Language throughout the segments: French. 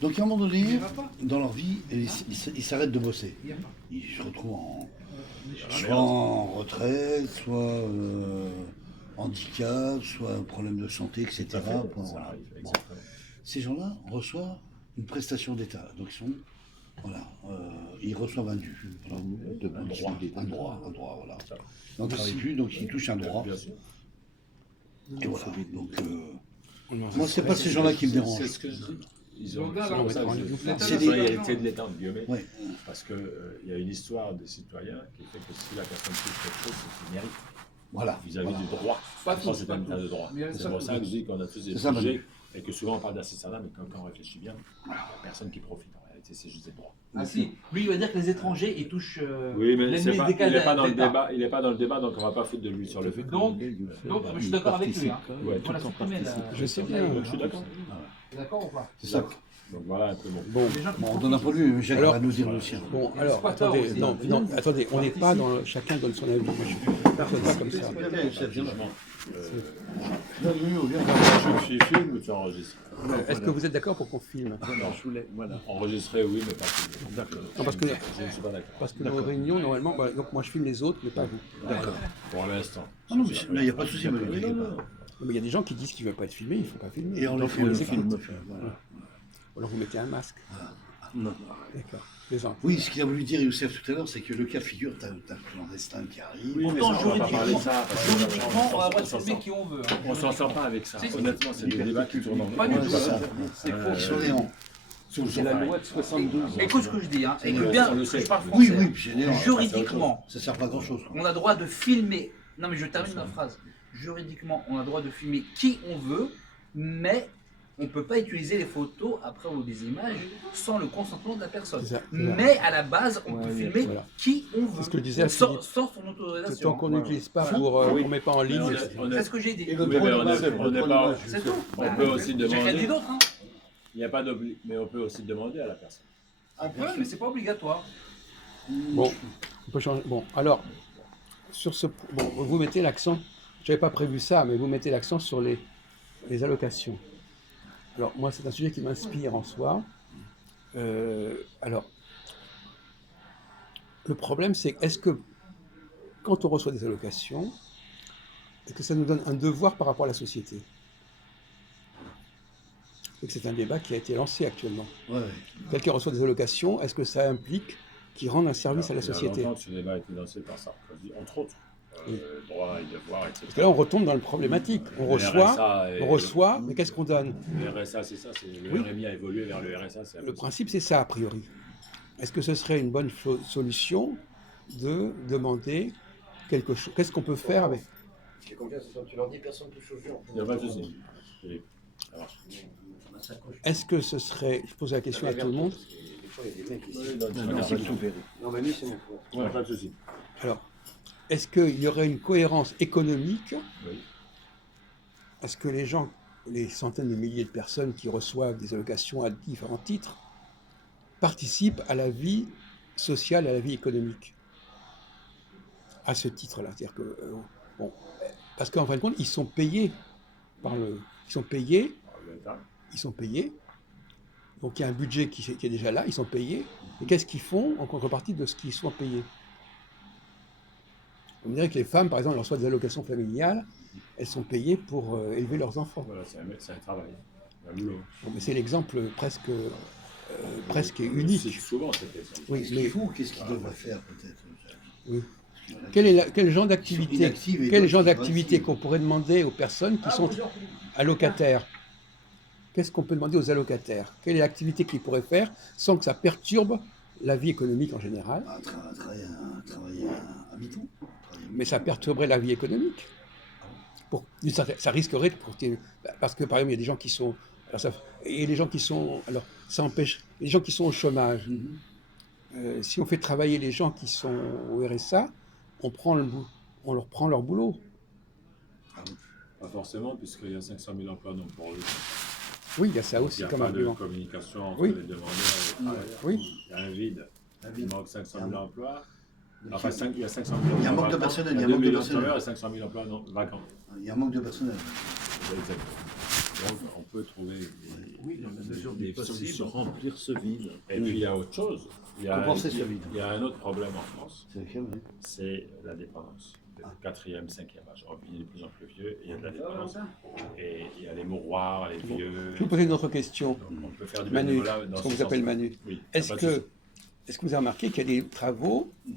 Donc à un moment donné, dans leur vie, ils s'arrêtent de bosser. Ils se retrouvent soit en retraite, soit handicap, soit un problème de santé, etc. Voilà. Bon. Ces gens-là reçoivent une prestation d'État. Donc ils reçoivent un dû. Un droit, voilà. Ils n'en travaillent plus, donc ils touchent un droit. Et voilà. Donc, moi, c'est pas ces gens-là qui me dérangent. C'est ce que je dis. Ils ont c'est des héritiers de l'État, entre guillemets, Ouais. parce qu'il y a une histoire des citoyens qui fait que si la personne touche quelque chose, c'est qu'il mérite. Voilà. Vis-à-vis du droit. Pas Je pense tous, que c'est un état de droit. C'est pour ça que je dis qu'on a tous des sujets et que souvent on parle d'assistanat, mais quand on réfléchit bien, il n'y a personne qui profite. En réalité, c'est juste des droits. Ah si, lui il va dire que les étrangers ils touchent oui, mais il n'est pas dans le d'État. débat. Il n'est pas dans le débat, donc on ne va pas foutre de lui sur le fait. Donc je suis d'accord avec lui. Hein. Ouais, Voilà, supprimez la... Je sais bien. je suis d'accord. T'es d'accord ou pas? C'est ça. Donc voilà un peu mon. Bon, On donne un peu lui, Jacques Alors- va nous dire le sien. bon, C'est alors, pas tort attendez, aussi. non, attendez, on n'est pas dans chacun donne son avis. Moi, je ne pas comme ça. Je suis film ou tu enregistres? Est-ce que vous êtes d'accord pour qu'on filme? Enregistrer, oui, mais pas filmer. D'accord. Non, parce que, Je ne suis pas d'accord. parce que nos réunions, normalement, bah, donc moi je filme les autres, mais pas vous. D'accord. Pour l'instant. Ah non, mais il n'y a pas de souci, mais Mais il y a des gens qui disent qu'ils ne veulent pas être filmés, il ne faut pas filmer. Et on les Donc, fait le les écoute. film. Voilà. Alors vous mettez un masque. Non. D'accord. Plaisante. Oui, ce qu'il a voulu dire Youssef tout à l'heure, c'est que le cas figure, t'as le clandestin qui arrive. Oui, mais Pourtant, ça, on va pas parler de juridiquement, ça. parce que juridiquement, on va on pas s'en filmer sort- qui on veut. On s'en sort pas avec ça. Si, si. Honnêtement, c'est des débats qui tournent en Pas du Ouais, tout. c'est ça. C'est faux. Ils sont néants. C'est la loi de 72. Écoute ce que je dis, hein. Écoute bien, je parle Oui, français. oui, puis c'est néant. Juridiquement, Ça sert pas à grand chose. on a droit de filmer. Non, mais je termine ma phrase. Juridiquement, on a droit de filmer qui on veut, mais on ne peut pas utiliser les photos après ou des images sans le consentement de la personne. C'est ça. Mais à la base, on peut filmer voilà. qui on veut. C'est ce que je disais à sans, Philippe. sans son autorisation. Tant qu'on n'utilise pas pour, on ne met pas en ligne. C'est ce que j'ai dit. Oui, mais on n'est pas. C'est tout. On peut aussi J'ai rien dit demander. d'autre. Hein. Il n'y a pas mais on peut aussi demander à la personne. On peut, mais c'est pas obligatoire. Bon, on peut changer. Bon, alors, sur ce, bon, vous mettez l'accent, je n'avais pas prévu ça, mais vous mettez l'accent sur les allocations. Alors, moi, c'est un sujet qui m'inspire en soi. Alors, le problème, c'est est-ce que, quand on reçoit des allocations, est-ce que ça nous donne un devoir par rapport à la société? Et que c'est un débat qui a été lancé actuellement. Ouais. Quelqu'un reçoit des allocations, est-ce que ça implique qu'il rende un service à la société? Il y a longtemps, ce débat a été lancé par Sarkozy, entre autres. Droit et devoir, etc. Parce que là, on retombe dans le problématique. On reçoit, mais qu'est-ce qu'on donne? Le RSA, c'est ça, le Oui. RMI a évolué vers le RSA. C'est Le principe, c'est ça, a priori. Est-ce que ce serait une bonne solution de demander quelque chose? Qu'est-ce qu'on peut faire avec? Ce qui est compliqué, c'est que tu leur dis personne ne touche au jeu. Il n'y a pas de souci. Ça marche. Est-ce que ce serait, je pose la question à tout le monde, Des fois, il y a des mecs qui Non, mais lui, c'est mon frère. Ouais, pas de souci. alors, est-ce qu'il y aurait une cohérence économique? Oui. Est-ce que les gens, les centaines de milliers de personnes qui reçoivent des allocations à différents titres, participent à la vie sociale, à la vie économique? À ce titre-là. C'est-à-dire que, bon, parce qu'en fin de compte, ils sont payés par le... Ils sont payés, donc il y a un budget qui est déjà là, ils sont payés, et qu'est-ce qu'ils font en contrepartie de ce qu'ils sont payés? On dirait que les femmes, par exemple, elles reçoivent des allocations familiales, elles sont payées pour élever leurs enfants. Voilà, c'est un travail, un boulot. Bon, mais c'est l'exemple presque unique. C'est souvent cette question. Oui, Qu'est-ce mais qu'il faut, qu'est-ce qu'il devrait faire peut-être? oui. Quel genre d'activité, inactives et quel d'autres genre qui sont d'activité actives. qu'on pourrait demander aux personnes qui sont allocataires? Qu'est-ce qu'on peut demander aux allocataires? Quelle est l'activité qu'ils pourraient faire sans que ça perturbe la vie économique en général? Un travail à mi-temps. Mais ça perturberait la vie économique. Ça risquerait parce que par exemple il y a des gens qui sont et les gens qui sont ça empêche les gens qui sont au chômage. Si on fait travailler les gens qui sont au RSA, on leur prend leur boulot. Pas forcément, puisqu'il y a 500 000 emplois non pourvus. Oui, il y a ça Il aussi n'y a comme pas de argument. communication entre Oui. les demandeurs et les travailleurs. Oui. Il y a un vide. Il manque 500 000 emplois. Enfin, il y a 500 000 emplois. Il y a un manque de vacants. personnel, Il y a il y a un 2 manque de millions personnel. travailleurs et 500 000 emplois vacants. Il y a un manque de personnel. Exactement. Donc, on peut trouver. Oui, dans la mesure des possible. solutions. Remplir ce vide. Et puis il y a autre chose. Compenser ce vide. Il y a un autre problème en France, C'est lequel, oui. c'est la dépendance. Le 4e, 5e âge. On vit de plus en plus vieux, il y a de la dépendance. Et il y a les mouroirs, les vieux. Je vais vous poser une autre question. Donc, on peut faire du Manu, bénévolat dans ce qu'on ce vous appelle sens-là. Manu. Oui, Est-ce y a pas de que, souci. est-ce que vous avez remarqué qu'il y a des travaux, il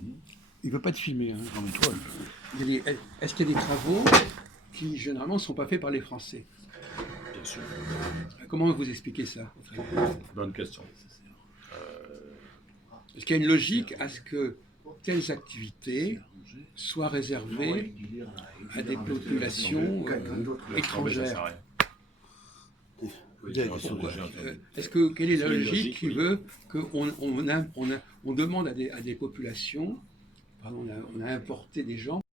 ne veut pas te filmer, hein. Non, mais toi, Est-ce qu'il y a des travaux qui généralement ne sont pas faits par les Français? Bien sûr. Comment vous expliquez ça? Bonne question. Est-ce qu'il y a une logique à ce que telles activités soient réservées à des populations étrangères? Oui, Des j'ai questions. entendu, j'ai entendu. Quelle est la C'est une logique logique, qui oui. veut qu'on demande à des populations, pardon, on a importé des gens